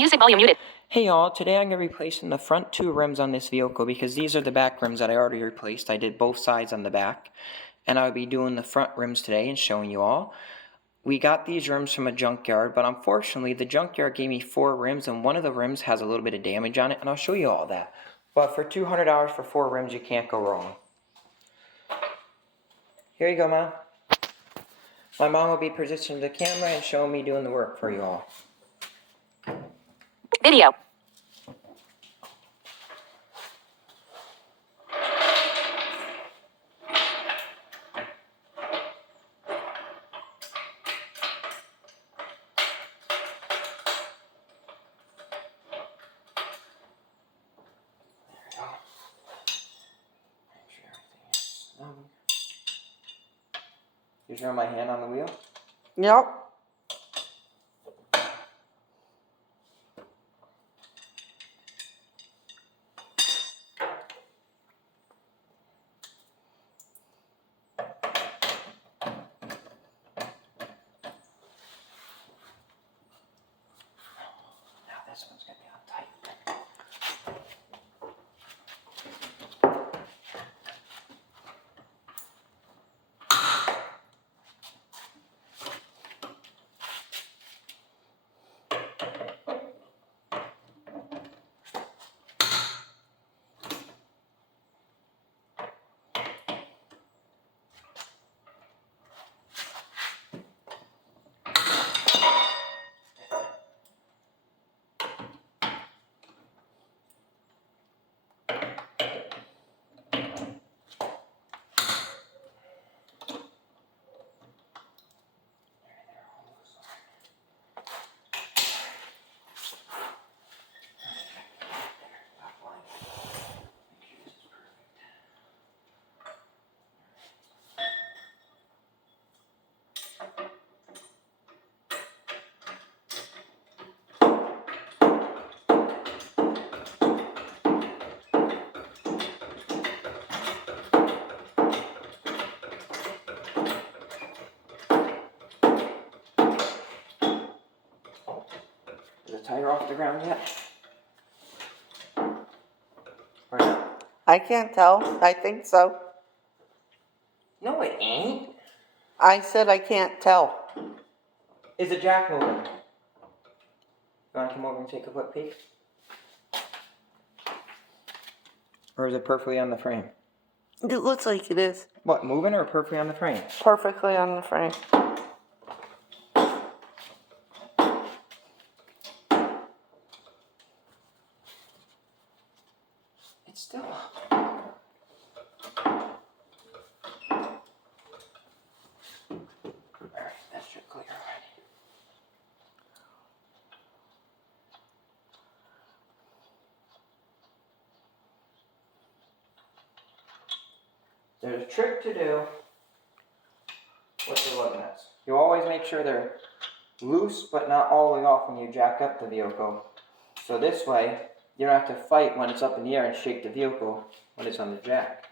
Music volume muted. Hey y'all, today I'm going to be replacing the front two rims on this vehicle because these are the back rims that I already replaced. I did both sides on the back, and I'll be doing the front rims today and showing you all. We got these rims from a junkyard, but unfortunately the junkyard gave me 4 rims and one of the rims has a little bit of damage on it, and I'll show you all that. But for $200 for 4 rims, you can't go wrong. Here you go, Mom. My mom will be positioning the camera and showing me doing the work for you all. Video. You sure my hand on the wheel? Yep. Now this one's going to be on tight. Is the tire off the ground yet? Or not? I can't tell. I think so. No, it ain't. I said I can't tell. Is the jack moving? You want to come over and take a quick peek? Or is it perfectly on the frame? It looks like it is. What, moving or perfectly on the frame? Perfectly on the frame. It's still up. Alright, that should clear already. There's a trick to do with the lug nuts. You always make sure they're loose but not all the way off when you jack up the vehicle. So this way, you don't have to fight when it's up in the air and shake the vehicle when it's on the jack.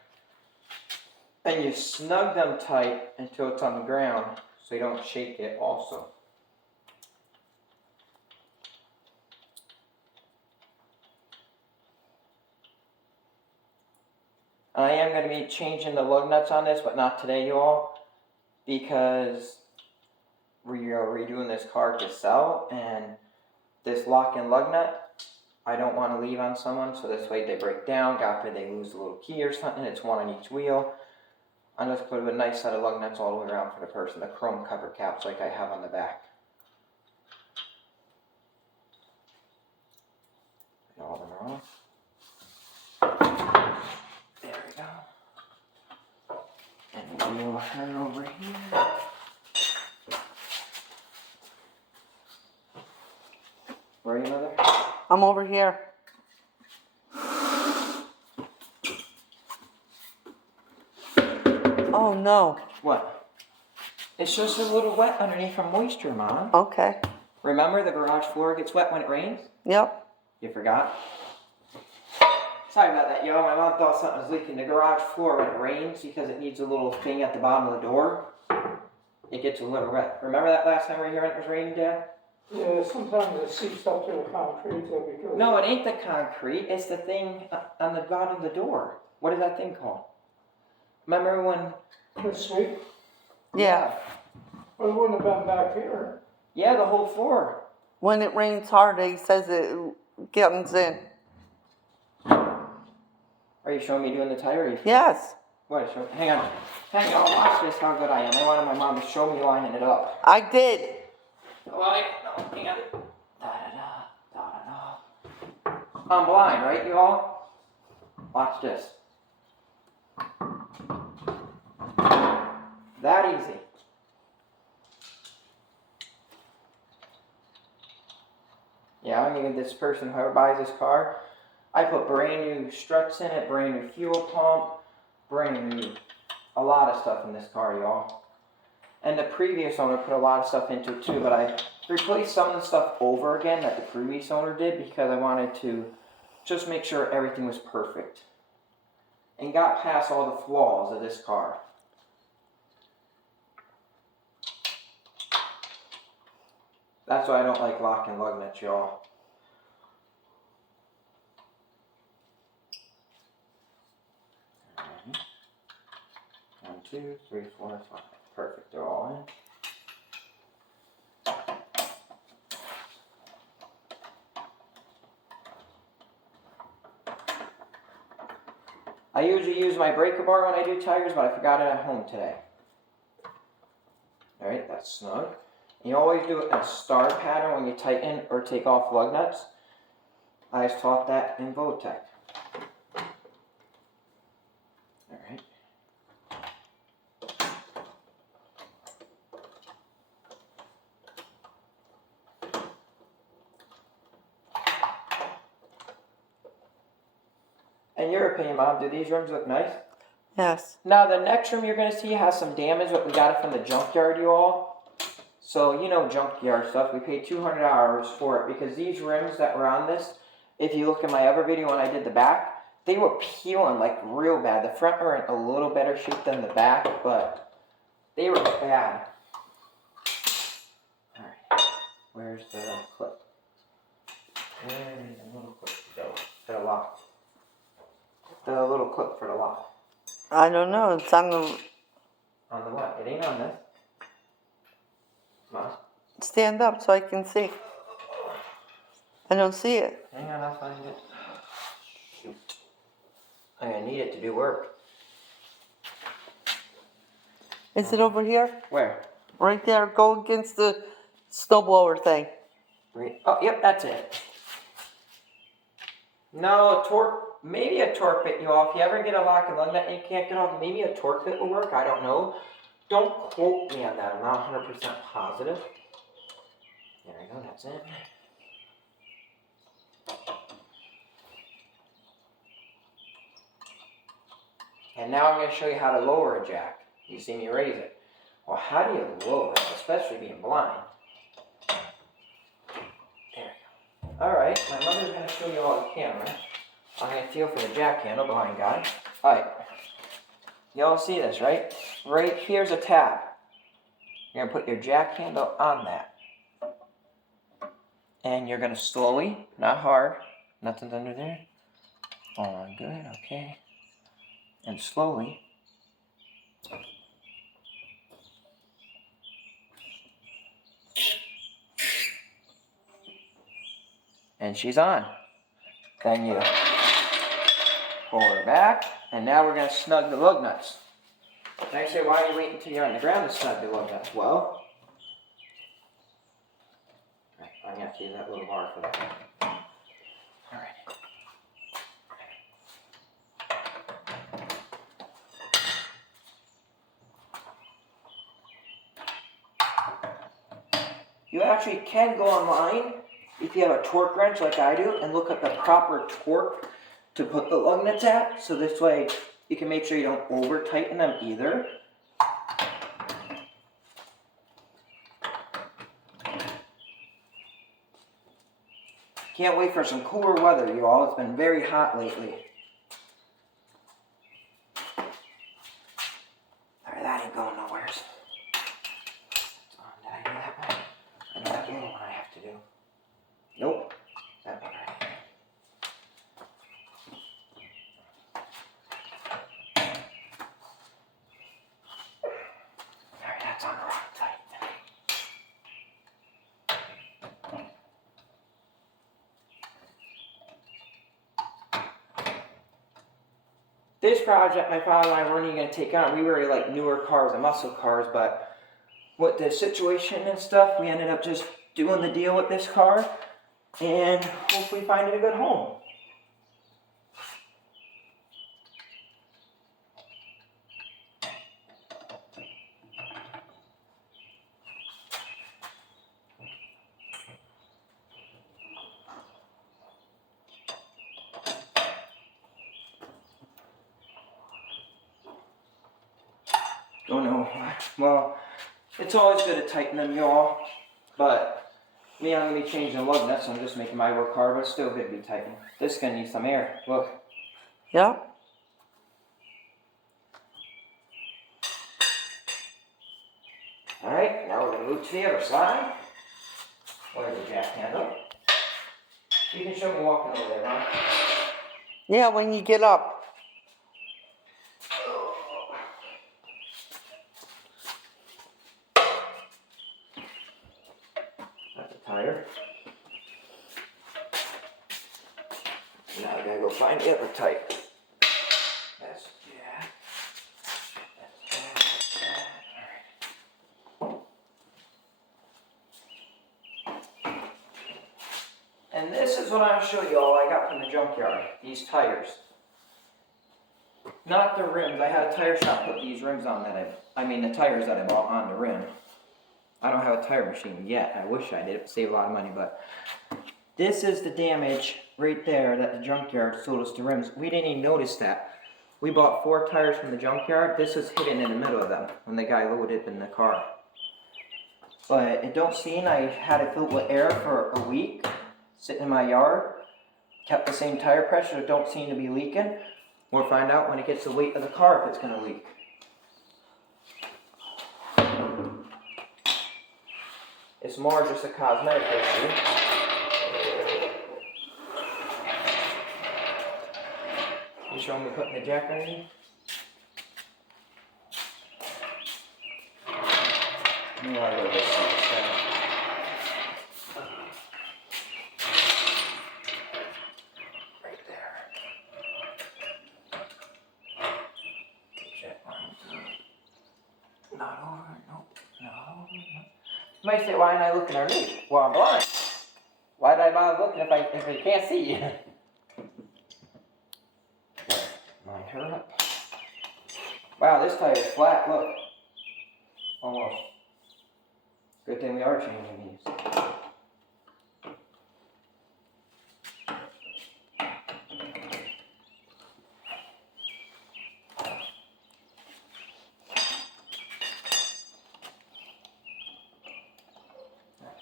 And you snug them tight until it's on the ground so you don't shake it also. I am going to be changing the lug nuts on this, but not today, you all, because we are redoing this car to sell, and this lock and lug nut, I don't want to leave on someone, so this way they break down, God forbid they lose a little key or something, it's one on each wheel. I'm just putting a nice set of lug nuts all the way around for the person, the chrome cover caps like I have on the back. All of them are off. There we go. And we'll head over here. Where are you, Mother? I'm over here. Oh no. What? It's just a little wet underneath from moisture, Mom. Okay. Remember the garage floor gets wet when it rains? Yep. You forgot? Sorry about that, y'all. My mom thought something was leaking the garage floor when it rains because it needs a little thing at the bottom of the door. It gets a little wet. Remember that last time we were here when it was raining, Dad? Yeah, sometimes it seeps up to the concrete though because. No, it ain't the concrete. It's the thing on the bottom of the door. What is that thing called? Remember when? The sweep, Yeah. well, it wouldn't have been back here. Yeah, the whole floor. When it rains hard, he says it gets in. Are you showing me doing the tire? Or you... Yes. What? Hang on. Hang on. Watch this. How good I am. I wanted my mom to show me lining it up. I did. Oh, no, hang on. I'm blind, right, you all? Watch this. That easy. Yeah, I mean, this person, whoever buys this car, I put brand new struts in it, brand new fuel pump, brand new, a lot of stuff in this car, y'all. And the previous owner put a lot of stuff into it too, but I replaced some of the stuff over again that the previous owner did because I wanted to just make sure everything was perfect. And got past all the flaws of this car. That's why I don't like lock and lug nuts, y'all. Alright. 1, 2, 3, 4, 5. Perfect, they're all in. I usually use my breaker bar when I do tires, but I forgot it at home today. Alright, that's snug. And you always do it in a star pattern when you tighten or take off lug nuts. I was taught that in Votech. Alright. In your opinion, Mom, do these rims look nice? Yes. Now, the next rim you're going to see has some damage, but we got it from the junkyard, you all. So, you know junkyard stuff. We paid $200 for it because these rims that were on this, if you look at my other video when I did the back, they were peeling like real bad. The front were in a little better shape than the back, but they were bad. Alright, where's the clip? Where is the little clip to go? For the lock. The little clip for the lock. I don't know. It's on the On the what? It ain't on this. Come on. stand up so I can see. I don't see it. Hang on, I'll find it. Shoot. I'm gonna need it to do work. Is it over here? Where? Right there. Go against the snowblower thing. Right. Oh, yep, that's it. No, a torque, maybe a torque bit, you all. If you ever get a lock and lug nut and you can't get off, maybe a torque bit will work. I don't know. Don't quote me on that. I'm not 100% positive. There we go, that's it. And now I'm going to show you how to lower a jack. You see me raise it. Well, how do you lower it, especially being blind? There we go. Alright, my mother's going to show you all the camera. I'm going to feel for the jack handle, blind guy. Alright. Y'all see this, right? Right here's a tab. You're going to put your jack handle on that. And you're going to slowly, not hard, nothing's under there. Oh, good, okay. And slowly. And she's on. Then you pull her back, and now we're going to snug the lug nuts. Now you say, why are you waiting until you're on the ground to snug the lug nuts? Well, I'm going to have to use that little bar for that. Alright. You actually can go online if you have a torque wrench like I do and look at the proper torque to put the lug nuts at. So this way you can make sure you don't over tighten them either. Can't wait for some cooler weather, you all. It's been very hot lately. Alright, that ain't going nowhere. Did I do that one? I know that little one I have to do. this project my father and I weren't even gonna take on. We were like newer cars and muscle cars, but with the situation and stuff, we ended up just doing the deal with this car and hopefully finding a good home. Don't know. Well, it's always good to tighten them, y'all. But me, I'm gonna be changing the lug nuts. So I'm just making my work hard, but it's still good to be tightened. This is gonna need some air. Look. Yeah. All right. Now we're gonna move to the other side. Where's the jack handle? You can show me walking over there, huh? Yeah, when you get up. That's a tire. Now I gotta go find the other tire. That's jack. That's jack. All right. And this is what I'm gonna show you all I got from the junkyard. These tires. Not the rims. I had a tire shop put these rims on that the tires that I bought on the rim. I don't have a tire machine yet. I wish I did. It would save a lot of money, but this is the damage right there that the junkyard sold us the rims. We didn't even notice that. We bought 4 tires from the junkyard. This was hidden in the middle of them when the guy loaded it in the car. But it don't seem, I had it filled with air for a week, sitting in my yard. Kept the same tire pressure. It don't seem to be leaking. We'll find out when it gets the weight of the car if it's going to leak. It's more just a cosmetic issue. You showing me putting the jack underneath? No, I really just right there. Check lines. Not over. Nope. No. You might say, why am I looking underneath? Well, I'm blind. Why did I bother looking if I can't see you? Line her up. Wow, this tire is flat. Look. Almost. Good thing we are changing these.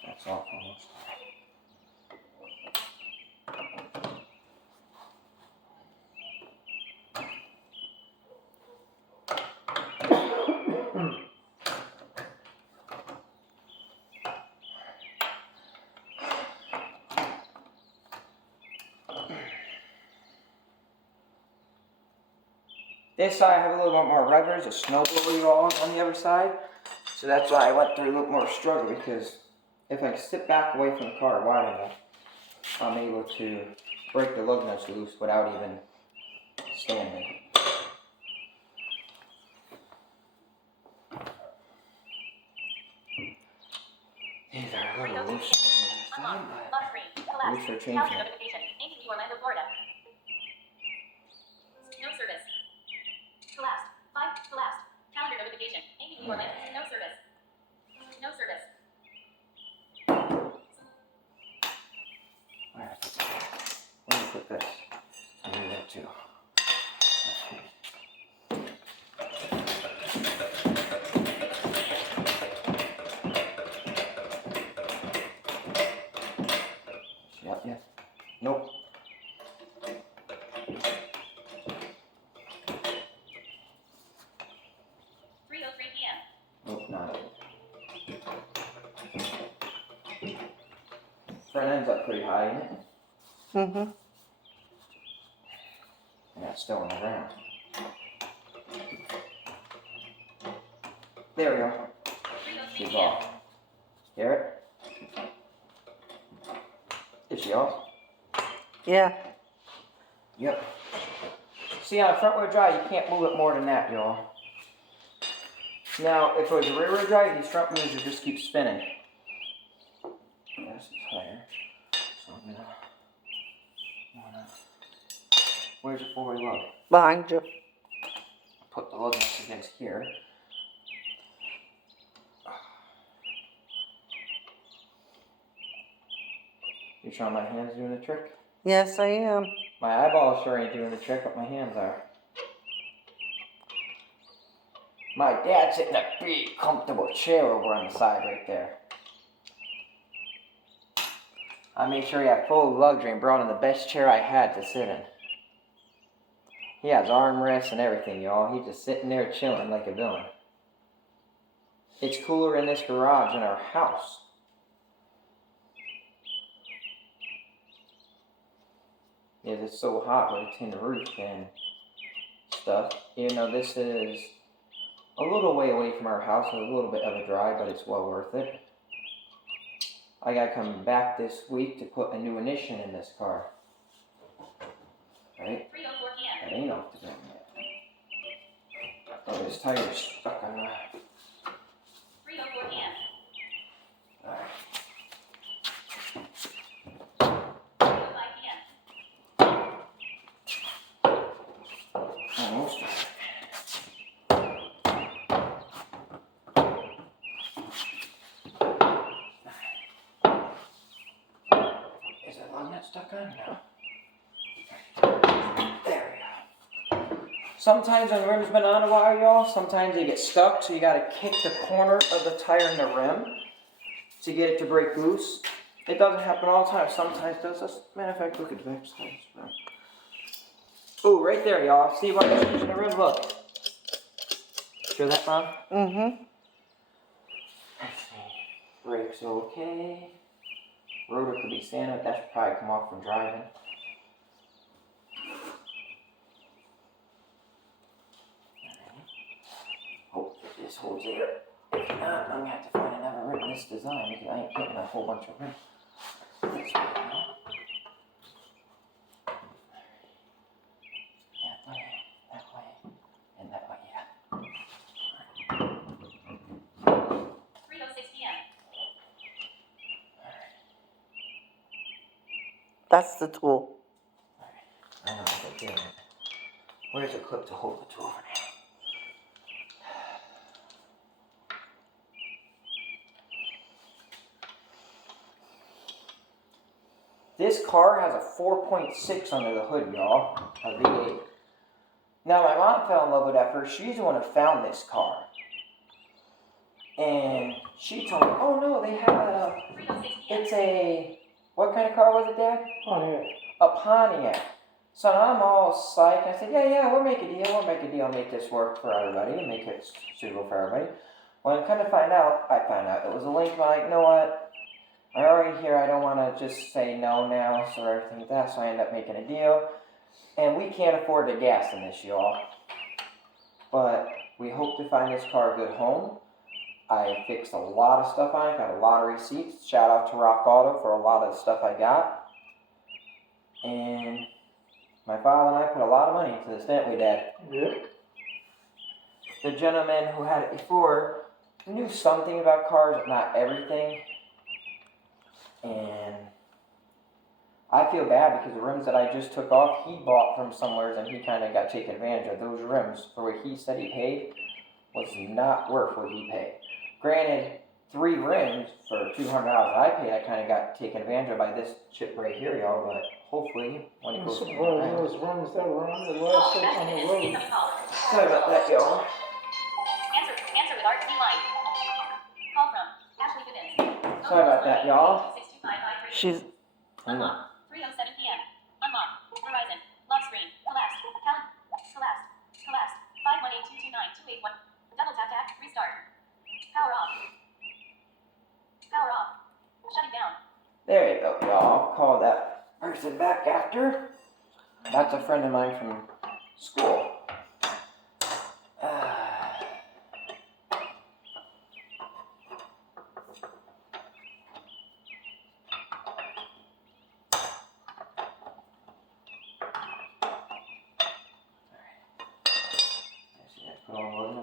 That's off almost. This side I have a little bit more revers, a snow blower all on the other side. So that's why I went through a little more struggle, because if I sit back away from the car wide enough, I'm able to break the lug nuts loose without even standing. These are a little loose on the other side, but at least they're changing. Orlando, Florida. No service. Collapsed. 5. Collapsed. Calendar notification. ABB Orlando. No service. No service. Alright. Let me put this. I'll do that too. Yep. Nope. 3:03 p.m. Nope, not it. Front end's up pretty high, isn't it? Mm-hmm. Yeah, it's still on the ground. There we go. 3:03 She's p.m. off. Hear it? Is she off? Yeah. Yep. See, on front wheel drive, you can't move it more than that, y'all. Now, if it was rear wheel drive, these front wheels would just keep spinning. That's higher. So I'm gonna where's the four-way lug? Behind you. Put the lug nuts against here. You sure my hands doing the trick? Yes, I am. My eyeballs sure ain't doing the trick, but my hands are. My dad's sitting in a big, comfortable chair over on the side right there. I made sure he had full luxury and brought in the best chair I had to sit in. He has armrests and everything, y'all. He's just sitting there chilling like a villain. It's cooler in this garage than our house. Yeah, it's so hot with a tin roof and stuff. Even though this is a little way away from our house, a little bit of a drive, but it's well worth it. I gotta come back this week to put a new ignition in this car. Right? 3:04 p.m. That ain't off the ground yet. Oh, this tire's stuck on that. 3:04 p.m. Alright. 3:05 p.m. Almost. Is that lug nut stuck on? No. There we go. Sometimes when the rim's been on a while, y'all, sometimes they get stuck, so you gotta kick the corner of the tire in the rim to get it to break loose. It doesn't happen all the time. Sometimes it does. Matter of fact, look at the back side. Oh, right there, y'all. See why it's pushing the rim? Look. Feel that, Mom? Mm-hmm. Let's see. Brakes okay. Rotor could be sanded. That should probably come off from driving. Hope this holds there. If not, I'm gonna have to find another rim in this design because I ain't getting a whole bunch of rims. This way, now. That way, and that way, yeah. 3:06 p.m. That's the tool. I know what they're doing. Where's the clip to hold the tool for now? This car has a 4.6 under the hood, y'all. A V8. Now, my mom fell in love with that first. She's the one who found this car. And she told me, oh no, they have a, 3:06 p.m. it's a, what kind of car was it, Dad? Pontiac. A Pontiac. So I'm all psyched. I said, yeah, we'll make a deal, make this work for everybody, and make it suitable for everybody. When I come to find out, I found out it was a Lincoln. I'm like, you know what? I'm already here, I don't want to just say no now, so everything like that, so I end up making a deal. And we can't afford the gas in this, y'all. But we hope to find this car a good home. I fixed a lot of stuff on it, got a lot of receipts. Shout out to Rock Auto for a lot of the stuff I got. And my father and I put a lot of money into this, didn't we, Dad? Yeah. The gentleman who had it before knew something about cars, but not everything. And I feel bad because the rims that I just took off, he bought from somewhere and he kind of got taken advantage of. Those rims, for what he said he paid, was not worth what he paid. Granted, 3 rims for $200 I paid, I kind of got taken advantage of by this chip right here, y'all, but hopefully, when it I'm goes to surprised those runs that were on the last set on the road. Incoming call. Sorry about that, y'all. Answer with RTD line. Call from Ashley Gibbons. Sorry about that, y'all. 62553. She's Unlock. 3:07 p.m. Unlock. Verizon. Lock screen. Collapsed. Collapsed. 518229281. Double tap. Restart. Power off. Power off. Shutting down. There you go, y'all. I'll call that person back after. That's a friend of mine from school.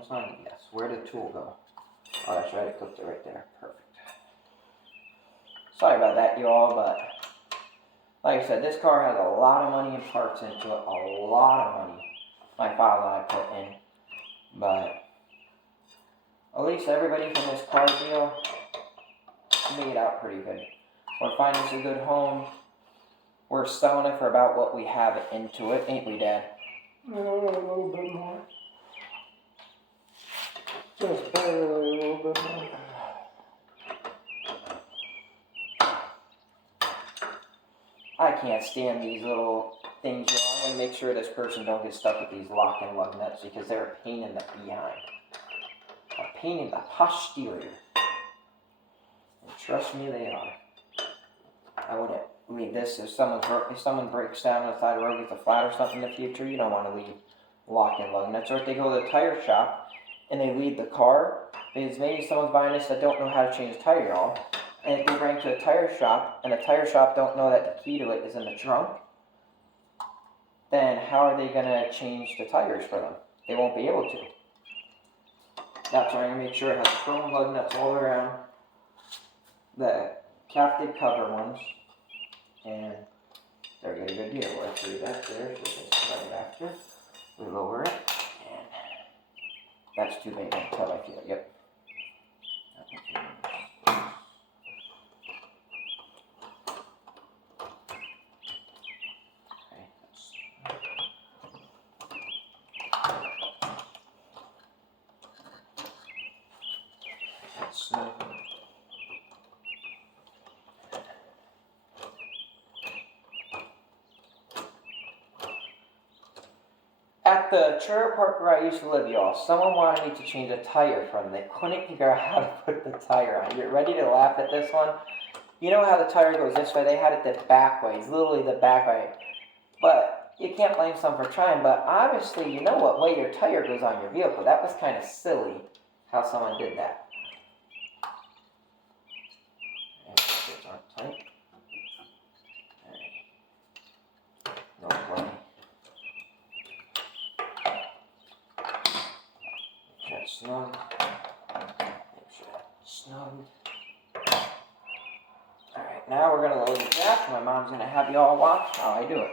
almost on? Yes. Where'd the tool go? Oh, that's right. I clipped it right there. Perfect. Sorry about that, you all, but like I said, this car has a lot of money and parts into it. A lot of money. My father and I put in. But at least everybody from this car deal made out pretty good. We're finding us a good home. We're selling it for about what we have into it, ain't we, Dad? A little bit more. Just barely a little bit more. I can't stand these little things, you know. I'm gonna make sure this person don't get stuck with these lock and lug nuts because they're a pain in the behind. A pain in the posterior. And trust me, they are. I wouldn't leave this if someone breaks down on the side of the road, gets a flat or something in the future. You don't want to leave lock and lug nuts. Or if they go to the tire shop and they leave the car, because maybe someone's buying this that don't know how to change the tire, y'all. And if they bring it to the tire shop and the tire shop don't know that the key to it is in the trunk, then how are they gonna change the tires for them? They won't be able to. That's why I'm gonna make sure it has chrome lug nuts all around, the captive cover ones, and they're getting a good deal. Let's do that there, so we can start it after. We lower it, and that's too big until I feel it. Yep. So, at the trailer park where I used to live, y'all, someone wanted me to change a tire for them. They couldn't figure out how to put the tire on. You're ready to laugh at this one? You know how the tire goes this way? They had it the back way. It's literally the back way. But you can't blame someone for trying. But obviously, you know what way your tire goes on your vehicle. That was kind of silly how someone did that. Tight. No play. Make sure it's snug. Make sure it's snug. Alright, now we're gonna load the jack. My mom's gonna have you all watch how I do it.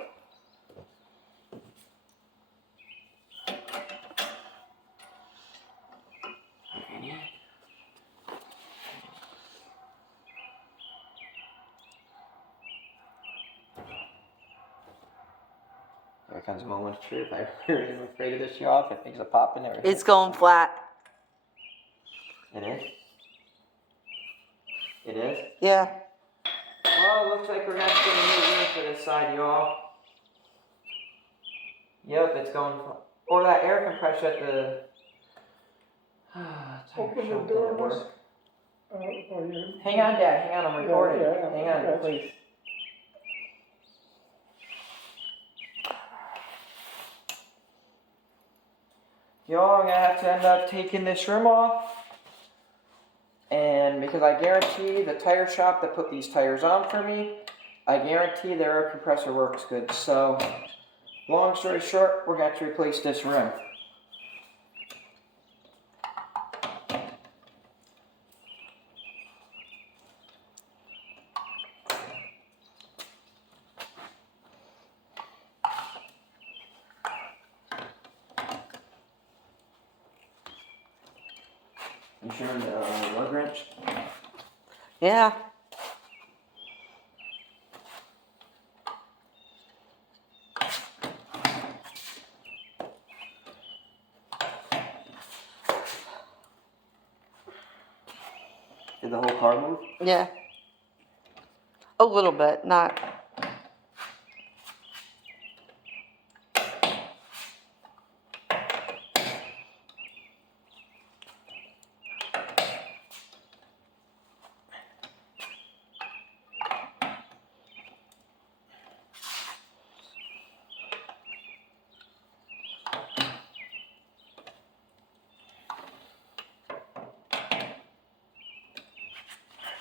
Here comes a moment of truth. I really am afraid of this, y'all. If it makes a pop in there. It's going flat. It is? It is? Yeah. Well, it looks like we're gonna have to get a new room for this side, y'all. Yep, it's going. Or that air compressor at the. Open the door, Miss. Hang on, Dad. Hang on. I'm recording. Yeah, Hang on, gotcha. please. Y'all, I'm gonna have to end up taking this room off. And because I guarantee the tire shop that put these tires on for me, I guarantee their air compressor works good. So, long story short, we're going to have to replace this rim. You showing the lug wrench? Yeah. Did the whole car move? Yeah. A little bit, not.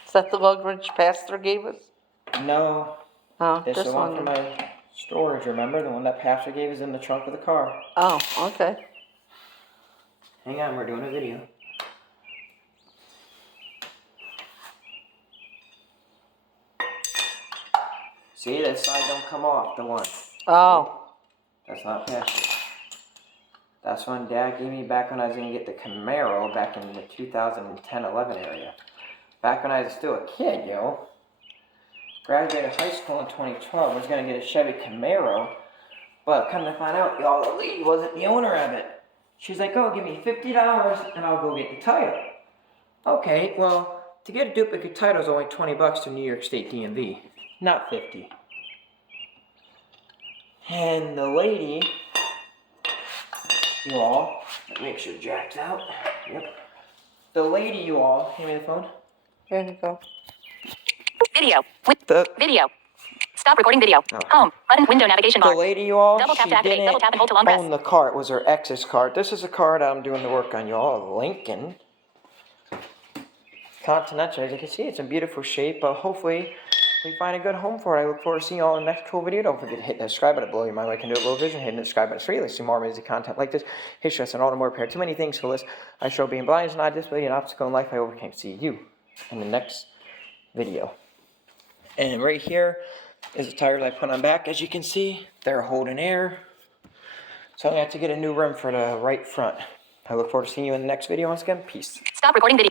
Is that the lug wrench Pastor gave us? No. Oh, This is just the one one. for my storage, remember? The one that Pastor gave us in the trunk of the car. Oh, okay. Hang on, we're doing a video. See, that side don't come off, the one. Oh, That's not plastic. That's one Dad gave me back when I was going to get the Camaro back in the 2010-11 area. Back when I was still a kid, yo. Graduated high school in 2012. I was going to get a Chevy Camaro. But come to find out, y'all, the lady wasn't the owner of it. She's like, oh, give me $50 and I'll go get the title. Okay, well, to get a duplicate title is only $20 to New York State DMV. Not 50. And the lady, you all, make sure Jack's out. Yep. The lady, you all, hand me the phone. here you go. Video. The Video. Stop recording video. Home. Button. Window navigation bar. lady, you all, Double tap she to activate. didn't Double tap and hold to long press. own the car. It was her ex's car. This is a car that I'm doing the work on, y'all. Lincoln Continental. As you can see, it's in beautiful shape. Hopefully, we find a good home for it. I look forward to seeing you all in the next cool video. Don't forget to hit that subscribe button, blow your mind like I can do it, low vision. Hit the subscribe button. It's free. Let's see more amazing content like this. Hit stress and all the more repair. Too many things for this. I show being blind is not a disability, an obstacle in life I overcame. See you in the next video. And right here is the tires I put on back. As you can see, they're holding air. So I'm going to have to get a new rim for the right front. I look forward to seeing you in the next video. Once again, peace. Stop recording video.